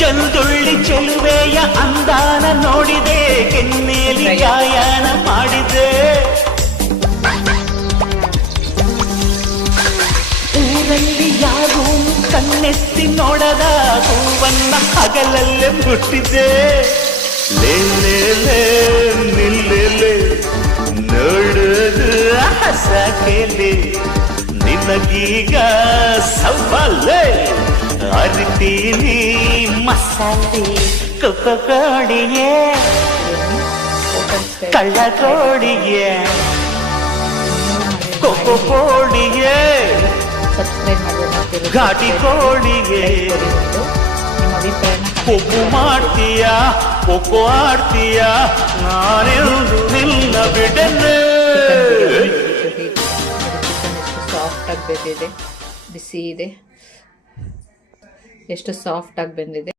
ಚಂದುಳ್ಳಿ ಚೆಲುವೆಯ ಅಂದಾನ ನೋಡಿದೆ, ಕೆನ್ನೇಲಿ ಗಾಯನ ಮಾಡಿದೆ. ಊರಲ್ಲಿ ಯಾರೂ ಕಣ್ಣೆತ್ತಿ ನೋಡದ ಹೂವನ್ನ ಹಗಲಲ್ಲೇ ಮುಟ್ಟಿದೆ. ಲೇ ನಿಲ್ಲೆ ನೋಡುದು ಹಸಕೆಲೆ, ನಿನಗೀಗ ಸವಾಲೆ ಅರಿತೀನಿ ಮಸಾಲೆ. ಕೊಡಿಯೇ ಕಳ್ಳ ಕೋಡಿಯೇ ಕೋಡಿಯೇ ಘಾಟಿ ಕೋಡಿಯೇ ಕೊಬ್ಬು ಮಾಡ್ತೀಯಾ ಕೊಕ್ಕೋ ಆಡ್ತೀಯಾ, ನಾನೆಂದು ನಿನ್ನ ಬಿಡನೆ. ಸಾಫ್ಟ್ ಆಗಿ ಬೆಂದಿದೆ, ಬಿಸಿ ಇದೆ, ಎಷ್ಟು ಸಾಫ್ಟ್ ಆಗಿ ಬೆಂದಿದೆ.